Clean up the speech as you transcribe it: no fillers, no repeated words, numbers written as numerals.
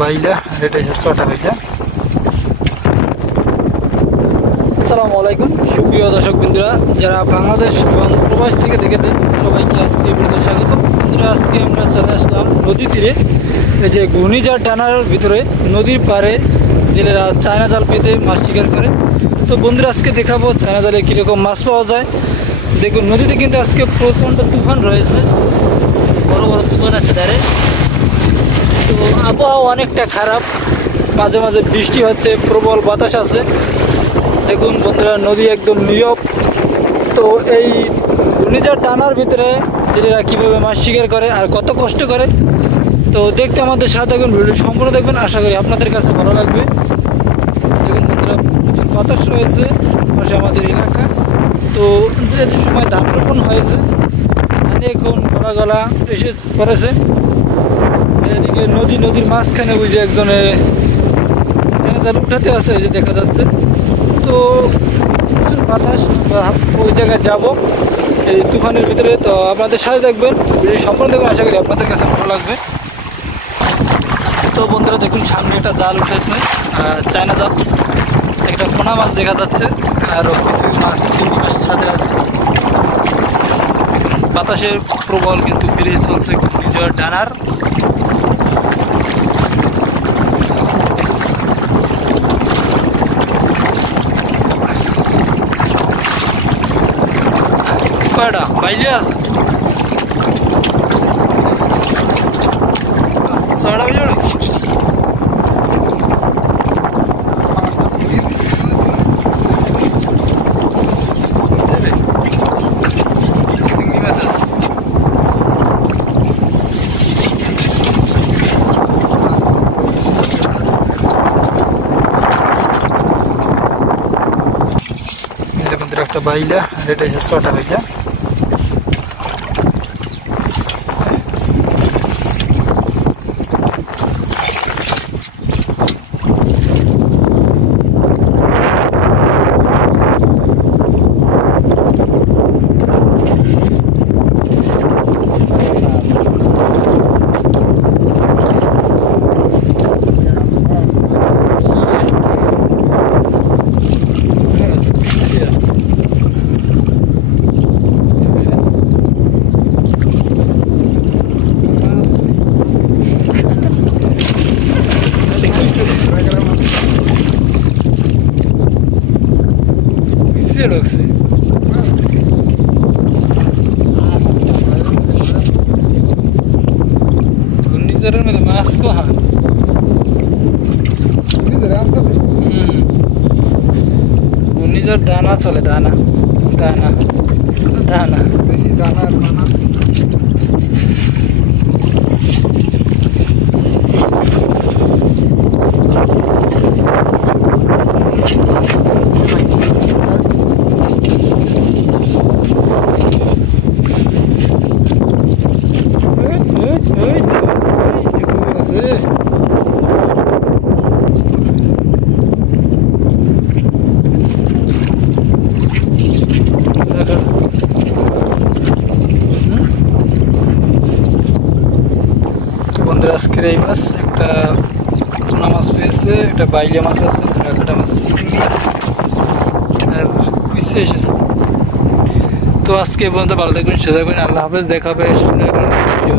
বাইলা আর এটা হচ্ছে ছটা বাইলা। আসসালামু আলাইকুম সুপ্রিয় দর্শক বন্ধুরা, যারা বাংলাদেশ এবং প্রবাস থেকে দেখেছেন সবাইকে আজকে ভিডিওতে স্বাগত। বন্ধুরা, আজকে আমরা চলে আসলাম নদী তীরে। এই যে ঘূর্ণিঝড় টানার ভিতরে নদীর পাড়ে জেলেরা চায়না জাল পেতে মাছ শিকার করে। তো বন্ধুরা, আজকে দেখাবো চায়না জালে কীরকম মাছ পাওয়া যায়। দেখুন, নদীতে কিন্তু আজকে প্রচণ্ড তুফান রয়েছে, বড় বড় তুফান আছে ধারে। তো আবহাওয়া অনেকটা খারাপ, মাঝে মাঝে বৃষ্টি হচ্ছে, প্রবল বাতাস আছে। দেখুন বন্ধুরা, নদী একদম নীরব। তো এই ঘূর্ণিঝড় টানার ভিতরে জেলেরা কীভাবে মাছ শিকার করে আর কত কষ্ট করে, তো দেখতে আমাদের সাথে দেখুন, ভিডিও সম্পূর্ণ দেখবেন। আশা করি আপনাদের কাছে ভালো লাগবে। দেখুন বন্ধুরা, প্রচুর বাতাস রয়েছে পাশে আমাদের এলাকা। তো যে সময় ধান রোপণ হয়েছে, ধানে এখন গলা গলা এসে পড়েছে। এদিকে নদীর মাঝখানে বুঝে একজনে জাল উঠাতে আছে, এই যে দেখা যাচ্ছে। তো প্রচুর বাতাস, ওই জায়গায় যাব এই তুফানের ভিতরে। তো আপনাদের সাথে দেখবেন, ভিডিও সম্পূর্ণ দেখবেন। আশা করি আপনাদের কাছে ভালো লাগবে। তো বন্ধুরা দেখুন, সামনে একটা জাল উঠেছে, চায়না জাল। একটা পোনা মাছ দেখা যাচ্ছে, আরও কিছু মাছ চিংড়ি মাছ সাথে আছে। বাতাসের প্রবল কিন্তু বেড়ে চলছে ঘূর্ণিঝড় টানার। কয়টা বাইলে আছে, ছয়টা বাইলে। একটা বাইলা আর এটা হচ্ছে ছটা বাইলা। ঢুকছে ঘূর্ণিঝড়ের মধ্যে মাছ কোহা। ঘূর্ণিঝড় দানা চলে, দানা দানা দানা দানা দানা। বন্ধুরা, আজকের এই মাছ একটা পোনা মাছ পেয়েছে, একটা বাইলা মাছ আছে, একটা মাছ আছে, চিংড়ি আর পিছে এসেছে। তো আজকে পর্যন্ত ভালো থাকবেন, সুস্থ থাকবেন। আল্লাহ হাফেজ, দেখা হবে সামনে ভিডিও।